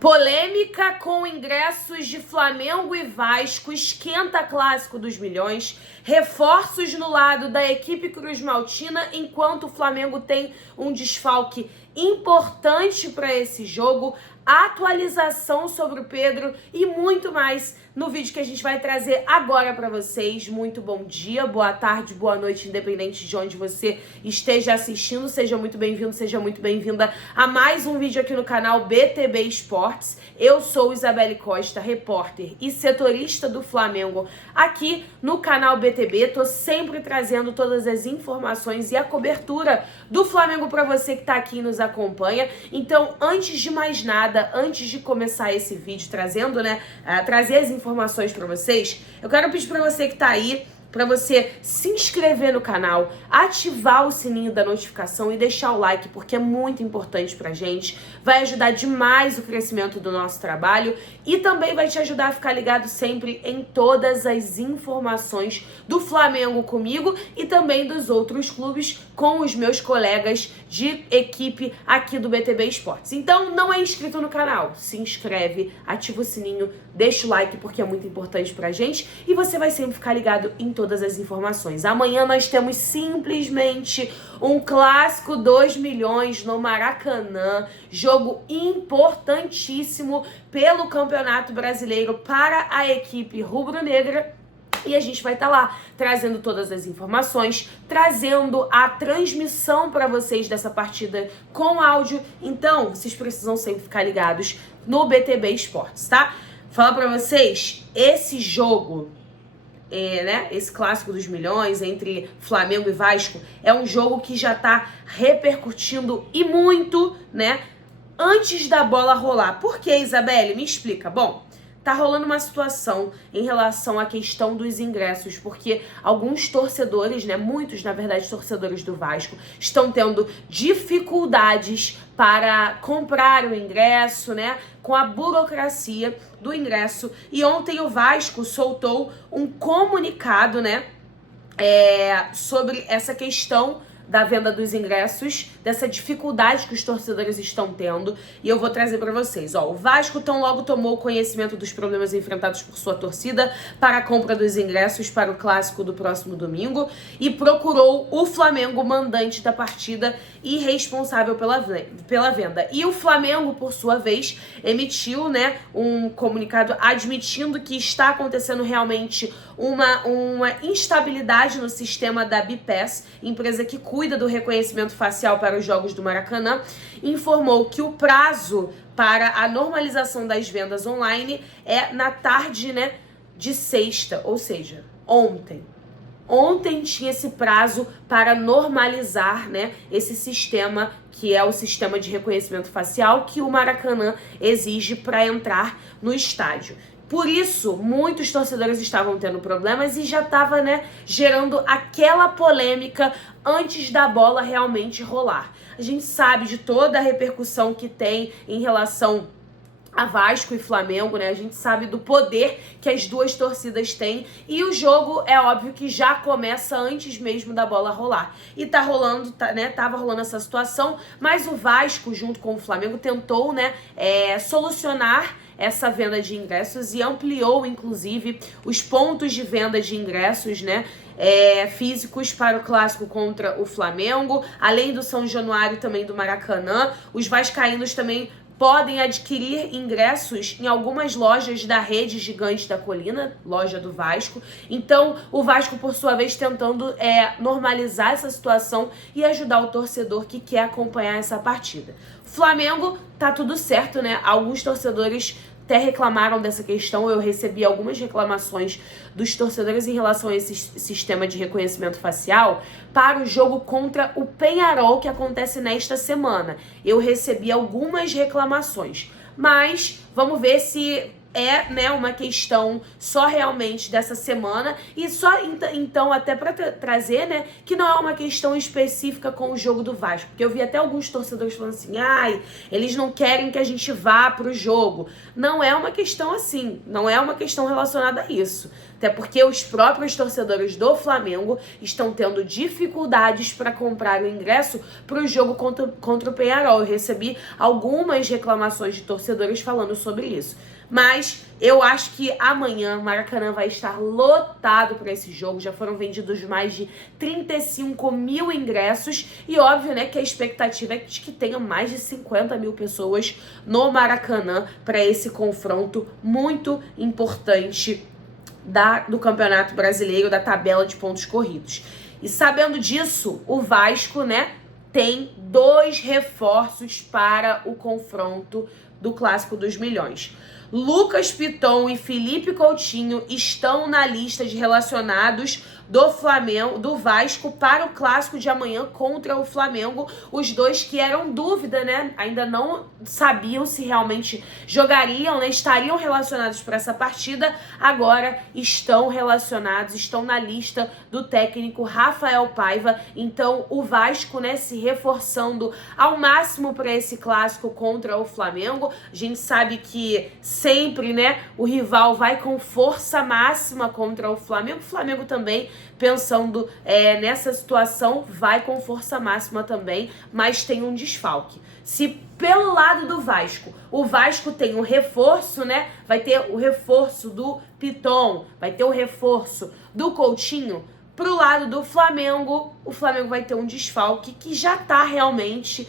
Polêmica com ingressos de Flamengo e Vasco, esquenta clássico dos milhões, reforços no lado da equipe cruzmaltina, enquanto o Flamengo tem um desfalque importante para esse jogo, atualização sobre o Pedro e muito mais no vídeo que a gente vai trazer agora para vocês. Muito bom dia, boa tarde, boa noite, independente de onde você esteja assistindo. Seja muito bem-vindo, seja muito bem-vinda a mais um vídeo aqui no canal BTB Esportes. Eu sou Isabelle Costa, repórter e setorista do Flamengo aqui no canal BTB. Tô sempre trazendo todas as informações e a cobertura do Flamengo para você que tá aqui e nos acompanha. Então, antes de mais nada, antes de começar esse vídeo trazendo, trazer as informações para vocês, eu quero pedir para você que tá aí, para você se inscrever no canal, ativar o sininho da notificação e deixar o like, porque é muito importante pra gente, vai ajudar demais o crescimento do nosso trabalho e também vai te ajudar a ficar ligado sempre em todas as informações do Flamengo comigo e também dos outros clubes com os meus colegas de equipe aqui do BTB Esportes. Então, não é inscrito no canal? Se inscreve, ativa o sininho, deixa o like, porque é muito importante pra gente e você vai sempre ficar ligado em todas as informações. Amanhã nós temos simplesmente um clássico 2 milhões no Maracanã, jogo importantíssimo pelo Campeonato Brasileiro para a equipe rubro-negra. E a gente vai estar lá trazendo todas as informações, trazendo a transmissão para vocês dessa partida com áudio. Então, vocês precisam sempre ficar ligados no BTB Esportes, tá? Falar para vocês, esse jogo, esse clássico dos milhões entre Flamengo e Vasco, é um jogo que já tá repercutindo e muito, antes da bola rolar. Por que, Isabelle? Me explica. Bom, tá rolando uma situação em relação à questão dos ingressos, porque alguns torcedores, muitos, na verdade, torcedores do Vasco, estão tendo dificuldades para comprar o ingresso, com a burocracia do ingresso. E ontem o Vasco soltou um comunicado, sobre essa questão da venda dos ingressos, dessa dificuldade que os torcedores estão tendo, e eu vou trazer para vocês. O Vasco tão logo tomou conhecimento dos problemas enfrentados por sua torcida para a compra dos ingressos para o clássico do próximo domingo e procurou o Flamengo, mandante da partida e responsável pela venda. E o Flamengo, por sua vez, emitiu, um comunicado admitindo que está acontecendo realmente uma instabilidade no sistema da BPAS, empresa que cuida do reconhecimento facial para os jogos do Maracanã, informou que o prazo para a normalização das vendas online é na tarde, de sexta, ou seja, ontem. Ontem tinha esse prazo para normalizar, esse sistema, que é o sistema de reconhecimento facial que o Maracanã exige para entrar no estádio. Por isso, muitos torcedores estavam tendo problemas e já estava, gerando aquela polêmica antes da bola realmente rolar. A gente sabe de toda a repercussão que tem em relação a Vasco e Flamengo, A gente sabe do poder que as duas torcidas têm e o jogo é óbvio que já começa antes mesmo da bola rolar. E tá rolando, tava rolando essa situação, mas o Vasco junto com o Flamengo tentou, solucionar essa venda de ingressos e ampliou, inclusive, os pontos de venda de ingressos, físicos para o clássico contra o Flamengo, além do São Januário também do Maracanã. Os vascaínos também podem adquirir ingressos em algumas lojas da rede Gigante da Colina, loja do Vasco. Então, o Vasco, por sua vez, tentando normalizar essa situação e ajudar o torcedor que quer acompanhar essa partida. Flamengo, tá tudo certo, Alguns torcedores até reclamaram dessa questão. Eu recebi algumas reclamações dos torcedores em relação a esse sistema de reconhecimento facial para o jogo contra o Peñarol, que acontece nesta semana. Eu recebi algumas reclamações, mas vamos ver se é, né, uma questão só realmente dessa semana e só então até para trazer, né, que não é uma questão específica com o jogo do Vasco, porque eu vi até alguns torcedores falando assim, ai, eles não querem que a gente vá pro jogo. Não é uma questão assim, não é uma questão relacionada a isso. Até porque os próprios torcedores do Flamengo estão tendo dificuldades para comprar o ingresso para o jogo contra o Peñarol. Eu recebi algumas reclamações de torcedores falando sobre isso. Mas eu acho que amanhã o Maracanã vai estar lotado para esse jogo. Já foram vendidos mais de 35 mil ingressos. E óbvio, né, que a expectativa é de que tenha mais de 50 mil pessoas no Maracanã para esse confronto muito importante do Campeonato Brasileiro, da tabela de pontos corridos. E sabendo disso, o Vasco, né, tem 2 reforços para o confronto do Clássico dos Milhões. Lucas Piton e Felipe Coutinho estão na lista de relacionados do Flamengo, do Vasco para o clássico de amanhã contra o Flamengo. Os dois que eram dúvida, né? Ainda não sabiam se realmente jogariam, né? Estariam relacionados para essa partida. Agora estão relacionados, estão na lista do técnico Rafael Paiva. Então o Vasco, né, se reforçando ao máximo para esse clássico contra o Flamengo. A gente sabe que sempre, né, o rival vai com força máxima contra o Flamengo. O Flamengo também, pensando nessa situação, vai com força máxima também, mas tem um desfalque. Se pelo lado do Vasco, o Vasco tem um reforço, né, vai ter o reforço do Piton, vai ter o reforço do Coutinho, pro lado do Flamengo, o Flamengo vai ter um desfalque que já tá realmente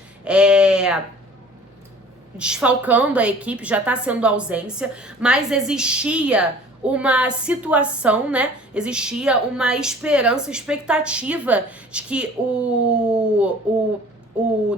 desfalcando a equipe, já tá sendo ausência, mas existia uma situação, né? Existia uma esperança, expectativa de que o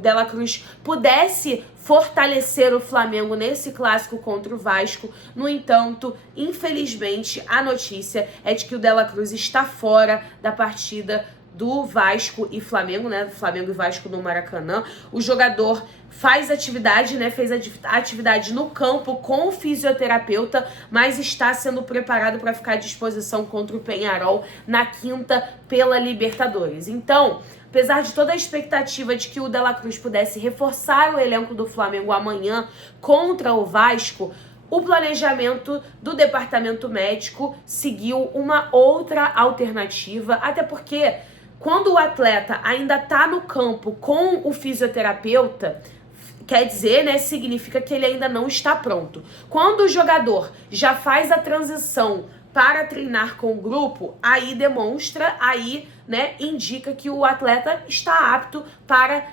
De La Cruz pudesse fortalecer o Flamengo nesse clássico contra o Vasco. No entanto, infelizmente, a notícia é de que o De La Cruz está fora da partida do Vasco e Flamengo, né? Flamengo e Vasco no Maracanã. O jogador faz atividade, né? Fez atividade no campo com o fisioterapeuta, mas está sendo preparado para ficar à disposição contra o Peñarol na quinta pela Libertadores. Então, apesar de toda a expectativa de que o De La Cruz pudesse reforçar o elenco do Flamengo amanhã contra o Vasco, o planejamento do departamento médico seguiu uma outra alternativa, até porque quando o atleta ainda está no campo com o fisioterapeuta, quer dizer, né, significa que ele ainda não está pronto. Quando o jogador já faz a transição para treinar com o grupo, aí demonstra, né, indica que o atleta está apto para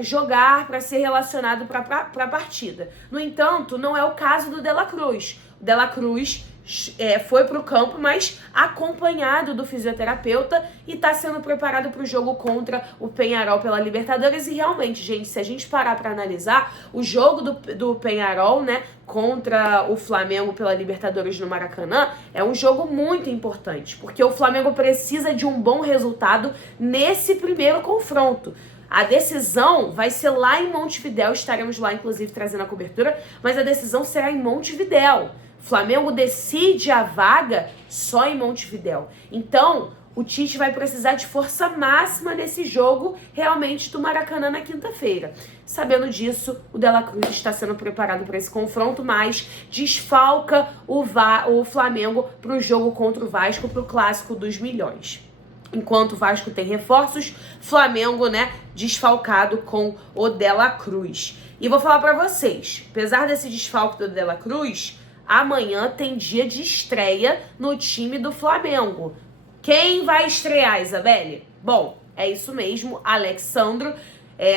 jogar, para ser relacionado para a partida. No entanto, não é o caso do De La Cruz. O De La Cruz foi para o campo, mas acompanhado do fisioterapeuta, e está sendo preparado para o jogo contra o Peñarol pela Libertadores. E realmente, gente, se a gente parar para analisar, o jogo do Peñarol, né, contra o Flamengo pela Libertadores no Maracanã é um jogo muito importante, porque o Flamengo precisa de um bom resultado nesse primeiro confronto. A decisão vai ser lá em Montevidéu, estaremos lá inclusive trazendo a cobertura, mas a decisão será em Montevidéu. O Flamengo decide a vaga só em Montevidéu. Então, o Tite vai precisar de força máxima nesse jogo realmente do Maracanã na quinta-feira. Sabendo disso, o De La Cruz está sendo preparado para esse confronto, mas desfalca o Flamengo para o jogo contra o Vasco, para o Clássico dos Milhões. Enquanto o Vasco tem reforços, Flamengo, né, desfalcado com o De La Cruz. E vou falar para vocês, apesar desse desfalque do De La Cruz, amanhã tem dia de estreia no time do Flamengo. Quem vai estrear, Isabelle? Bom, é isso mesmo, Alexandro,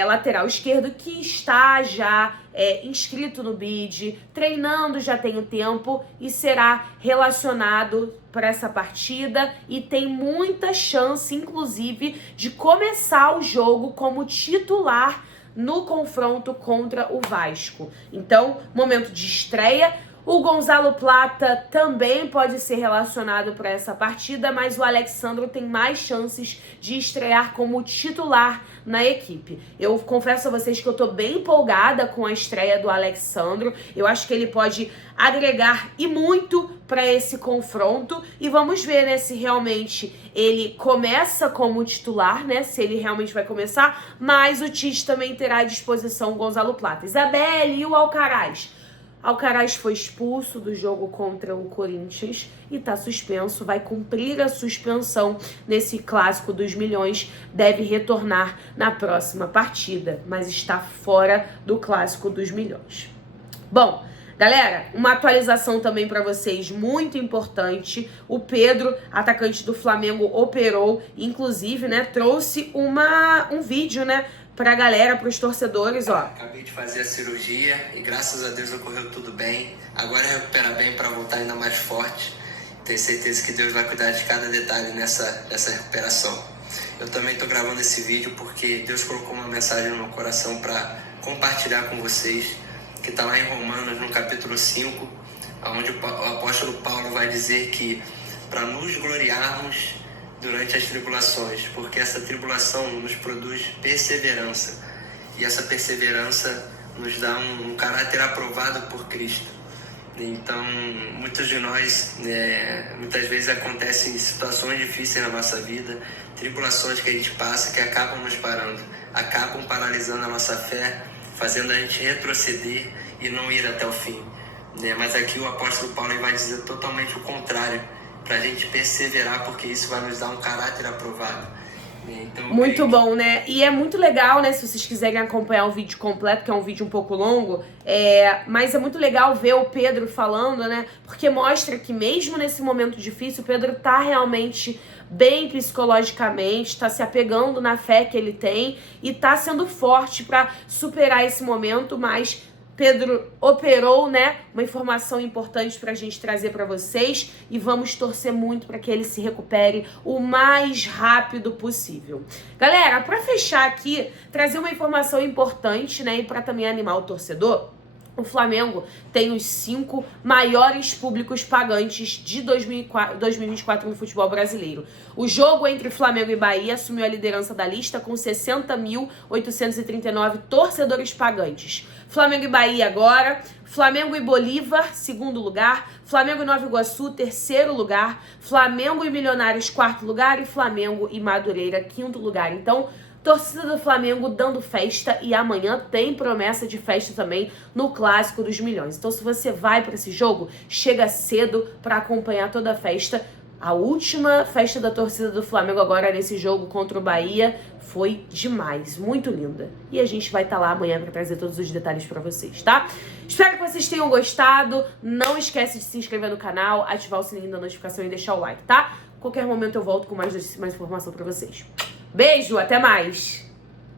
lateral esquerdo, que está já inscrito no BID, treinando já tem um tempo e será relacionado para essa partida e tem muita chance, inclusive, de começar o jogo como titular no confronto contra o Vasco. Então, momento de estreia. O Gonzalo Plata também pode ser relacionado para essa partida, mas o Alexandro tem mais chances de estrear como titular na equipe. Eu confesso a vocês que eu tô bem empolgada com a estreia do Alexandro. Eu acho que ele pode agregar e muito para esse confronto e vamos ver, né, se realmente ele começa como titular, né, se ele realmente vai começar, mas o Tite também terá à disposição o Gonzalo Plata. Isabelle e o Alcaraz. Alcaraz foi expulso do jogo contra o Corinthians e tá suspenso, vai cumprir a suspensão nesse clássico dos milhões, deve retornar na próxima partida, mas está fora do clássico dos milhões. Bom, galera, uma atualização também para vocês muito importante. O Pedro, atacante do Flamengo, operou, inclusive, né, trouxe um vídeo, né, pra galera, pros torcedores, ó. Acabei de fazer a cirurgia e graças a Deus ocorreu tudo bem. Agora recupera bem para voltar ainda mais forte. Tenho certeza que Deus vai cuidar de cada detalhe nessa recuperação. Eu também estou gravando esse vídeo porque Deus colocou uma mensagem no meu coração para compartilhar com vocês, que está lá em Romanos, no capítulo 5, onde o apóstolo Paulo vai dizer que para nos gloriarmos durante as tribulações, porque essa tribulação nos produz perseverança, e essa perseverança nos dá um caráter aprovado por Cristo. Então, muitos de nós, muitas vezes acontecem situações difíceis na nossa vida, tribulações que a gente passa que acabam nos parando, acabam paralisando a nossa fé, fazendo a gente retroceder e não ir até o fim. Mas aqui o apóstolo Paulo vai dizer totalmente o contrário, para a gente perseverar, porque isso vai nos dar um caráter aprovado. Então, muito bom, né? E é muito legal, né? Se vocês quiserem acompanhar o vídeo completo, que é um vídeo um pouco longo, mas é muito legal ver o Pedro falando, né? Porque mostra que mesmo nesse momento difícil, o Pedro tá realmente bem psicologicamente, tá se apegando na fé que ele tem e tá sendo forte para superar esse momento, mas Pedro operou, né? Uma informação importante pra gente trazer pra vocês e vamos torcer muito para que ele se recupere o mais rápido possível. Galera, pra fechar aqui, trazer uma informação importante, né? E pra também animar o torcedor. O Flamengo tem os 5 maiores públicos pagantes de 2024 no futebol brasileiro. O jogo entre Flamengo e Bahia assumiu a liderança da lista com 60.839 torcedores pagantes. Flamengo e Bahia agora, Flamengo e Bolívar, segundo lugar, Flamengo e Nova Iguaçu, terceiro lugar, Flamengo e Milionários, quarto lugar e Flamengo e Madureira, quinto lugar. Então, torcida do Flamengo dando festa e amanhã tem promessa de festa também no Clássico dos Milhões. Então, se você vai para esse jogo, chega cedo para acompanhar toda a festa. A última festa da torcida do Flamengo agora nesse jogo contra o Bahia foi demais, muito linda. E a gente vai estar lá amanhã para trazer todos os detalhes para vocês, tá? Espero que vocês tenham gostado. Não esquece de se inscrever no canal, ativar o sininho da notificação e deixar o like, tá? Qualquer momento eu volto com mais informação para vocês. Beijo, até mais!